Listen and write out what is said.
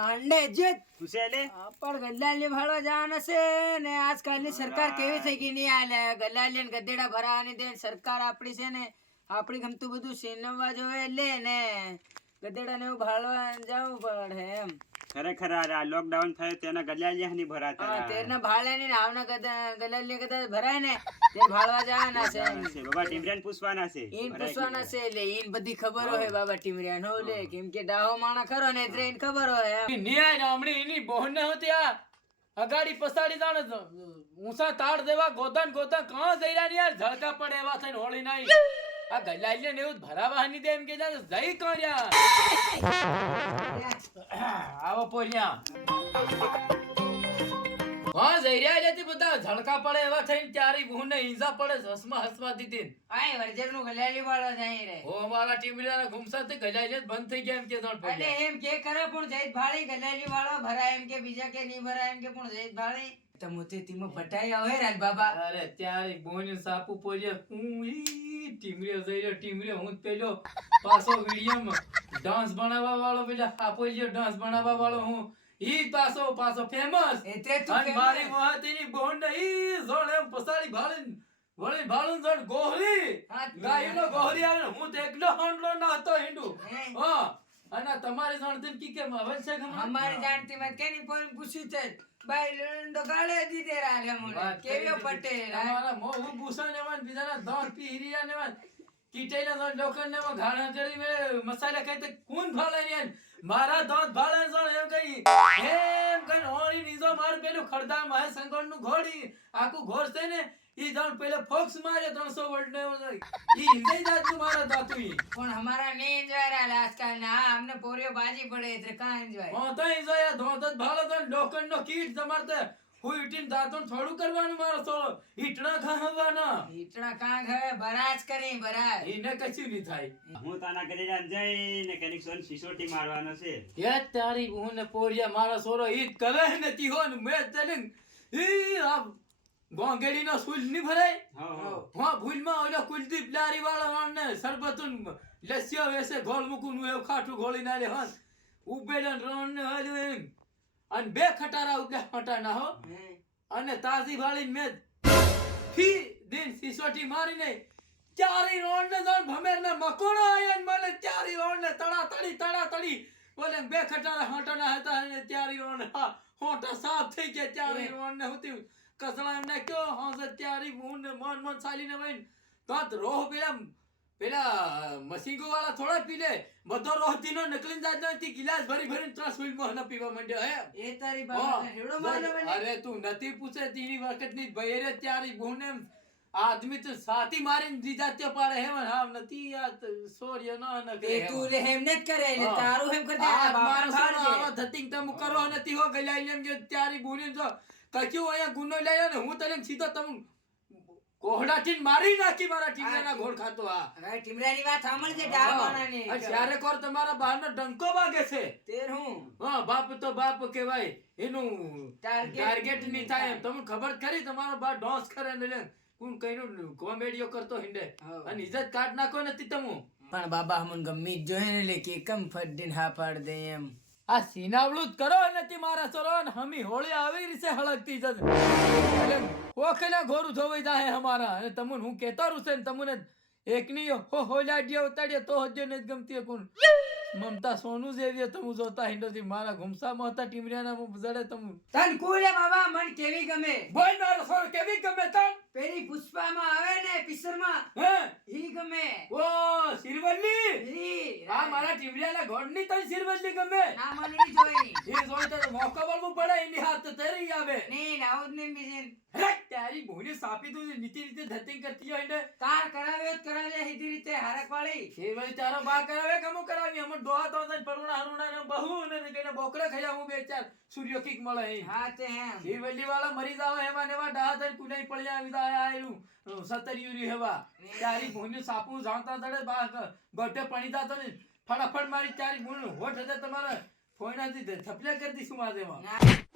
અંડે જીત તું છે લે પણ ગલ્લાલી ભાડો જવાનો છે ને આજકાલની સરકાર કેવી થઈ ગઈ નહીં આલે ગલ્લાલી ને ગધેડા ભરાવાની દે સરકાર આપણી છે ને આપણી ગમતું બધું સીનવવા જોવે લે ને ગધેડા ને એવું ભાળવા જવું પડે એમ ખરેખર આ લોકડાઉન થયું તેના ગલ્યાલિયા ની ભરાતા તેરના ભાળે ની આવના ગલ્લાલી કદાચ ભરાય ને તે ભાળવા જવાના છે બાબા ટીમરિયાને પૂછવાના છે ઈન પૂછવાના છે એટલે ઈન બધી ખબર હોય બાબા ટીમરિયા નો લે કેમ કે ડાહો માણા ખરો ને એટલે ઈન ખબર હોય એમ નિયાય ને હમણી એની બોહન ને હોતી આ અગાડી પસાડી જાણે ઊંચા તાળ દેવા ગોતન કાં જઈ રહ્યા ને યાર ઝળકા પડે એવા થઈને હોળી નાઈ આ ગલાઈ ને એવું ભરાવા ની દે એમ કે જઈ કાં રહ્યા આવો પોરિયા હા જઈ રહ્યા એટલે બધા ઝળકા પડે એવા થઈને ત્યારે બહુ ને ઈંજા પડે હસમાં દીધી આય વર્જર નું ગલ્લાલી વાળો જાય રે ઓ અમારા ટીમરિયાના ઘુમસાથી ગલાઈ જ બંધ થઈ ગયા એમ કે જાણ એટલે એમ કે કરે પણ જઈત ભાળી ગલ્લાલી વાળો ભરાય એમ કે બીજા કે નહીં ભરાય એમ કે પણ જઈત ભાળી તમોતે તીમો ભટાઈ આવે રાજ બાબા અરે ત્યારે બોની સાપુ પોજે હું ઈ ટીમરિયો હું પેલો પાછો વિડિયમ ડાન્સ બનાવવા વાળો પેલા આપોજે ડાન્સ બનાવવા વાળો હું ઈ પાછો ફેમસ એટલે તું અને મારી વાતની બોંડ ઈ જોણે પસાડી ભાળું જોણ ગોહરી ગાયનો ગોહરી આવે હું તો એકલો હોંડલો ન હતો હિંડુ હા અને તમારી જાણતી કી કે મવલ છે કે અમારી જાણતી મત કેની પોન પૂછી છે બાઈ લંડો ગાળે દીધે રાલે મોને કેવ્યો પટેલ તમારા મો હું ભૂસા નેવાન બીજાના દાંત પીરિયા નેવાન કીટેના જોણ લોકન નેવા ઘાણા જડી મે મસાલા ખાઈ તે કોણ ભાળે ને મારા દાંત ભાળે જોણ એમ કઈ ઓણી નીજો માર પેલું ખડદા માહે સંગણ નું ઘોડી આકુ ઘોર છે ને ઈ જાણ પેલે ફોક્સ મારે 300 વોલ્ટ ને ઈ હિંદઈ જાત નું મારા દાતું ઈ પણ હમારા ને એન્જોય રાલે આજકાલ ના અમને પોરિયો બાજી પડે એટલે કા એન્જોય હો તો એન્જોય ધોત ભાળો તો લોકન નો કીટ તમારતે હું ઈટીન દાતણ થોડું કરવાનું મારો સોળો ઈટણા ખાવાના ઈટણા કાં ઘરે બરાજ કરી બરાજ ઈને કશું નહીં થાય હું તાના ઘરે જઈને કનેક્શન સિસોટી મારવાનો છે એ તારી બહુને પોરિયા મારો સોરો ઈટ કરે ને તીહો ને મે તને ઈ આ ગોંગેડી નો સુલ ની ભરાય હા ભૂલ માં ઓલો કુલદીપ લારી વાળા ને સરબતુન લસ્યો વેસે ગોળ મુકુન એ ખાટું ગોળી નાલે હન ઉબેડન રોન ને હલ અને બે ખટારા ઉગા ફટા ના હો અને તાજી વાળી મે ફી દિન સિસોટી મારી ને ચારી રોડ ને જણ ભમેર ને મકોડા આયન મને ચારી રોડ ને તડા તડી બોલે બે ખટારા હોટા ના હતા ને ચારી રોડ હોટા સાફ થઈ ગયા ચારી રોડ ને હોતી કસલા એમને કયો હોસે ચારી મૂન ને મન સાલી ને વઈન તો રોહ પેલા મસીગો વાળા થોડા પી લે બધો રોહ દીનો નકલીન જાત નથી ગિલાસ ભરી ત્રાસ ફૂલ માં ન પીવા માંડ્યો હે એ તારી બાબા હેડો મારનો બને અરે તું નથી પૂછે તેની વખત ની ભયરે ત્યારી બહુને આદમી તો સાથી મારીને દીધાતે પાડે હે હા નથી આ સોર્ય ન કરે એ તું રે હેમ નત કરે એટલે તારું હેમ કર દે મારો સારો ધતિંગ તમ કરો નથી હો ગલાઈ લેમ કે ત્યારી બોલી જો કચ્યું અહીંયા ગુનો લઈ ને હું તને સીધો તમ કોહડાથી મારી નાખી મારા ટીમરાના ઘોડ ખાતો આ અરે ટીમરાની વાત સાંભળ છે ડાવાણાની જ્યારે કોર તમારા બહારનો ડંકો વાગે છે તેર હું હા બાપ તો બાપ કહેવાય એનું ટાર્ગેટ ની થાય તમને ખબર ખરી તમારો બા ડોસ કરે ને લે કોણ કઈનો કોમેડીઓ કરતો હિંડે અને ઇજ્જત કાઢ નાખો નથી તમો પણ બાબા હમન ગમી જોઈ ને લે કે કમ ફડડીન હા પાડ દે એમ આ સીનાવલું જ કરો નથી મારા સરો ને હમી હોળી આવી રીતે હળગતી જશે એટલે ઓખલા ઘોરું ધોવાઈ જાય હમારા અને તમુન હું કહેતો રૂ છે ને તમુને એકની હોલાડિયા ઉતાડ્યા તો હજે નથી ગમતી કોણ મમતા સોનું જેવી તમુ જોતા હિંડોથી મારા ઘુમસામાં હતા ટીમરિયાના મુ જડે તમુ તન કુલે બાબા મન કેવી ગમે બોલ મારો સોર કેવી ગમે તન પેલી પુષ્પામાં આવે ને પિક્ચરમાં હે ઈ ગમે ઓ સિરવલ્લી ઈ આ મારા ટીમરિયાના ઘોડની તન સિરવલ્લી ગમે ના મને ઈ જોઈ એ જોઈ તો મોકો બોલવું પડે એની હાથ તેરી આવે ની નાઉદ ને બીજન હે તારી બોલી સાપી તું નીતિ રીતે ધતિંગ કરતી હોય ને કાર કરાવ્યો સીધી રીતે હારક વાળી સિરવલ્લી તારો બા કરાવે કમુ કરાવી અમ ડોહા તો પરુણા હરુણા ને બહુ ને કેને બોકડે ખયા હું બે ચાર સૂર્ય કિક મળે હે હા તે એમ સિરવલ્લી વાળા મરી જાવ હેવા નેવા ડાહ થઈ કુલાઈ પડી આવી આયલું 70 યુરી હેવા તારી ભૂની સાપુ જાણતા દડે બા ગોટે પડી જાતો ને ફટાફટ મારી ચારી ભૂન હોઠ હે તમારા ફોઈનાથી થપલે કરી દીશું માદેમાં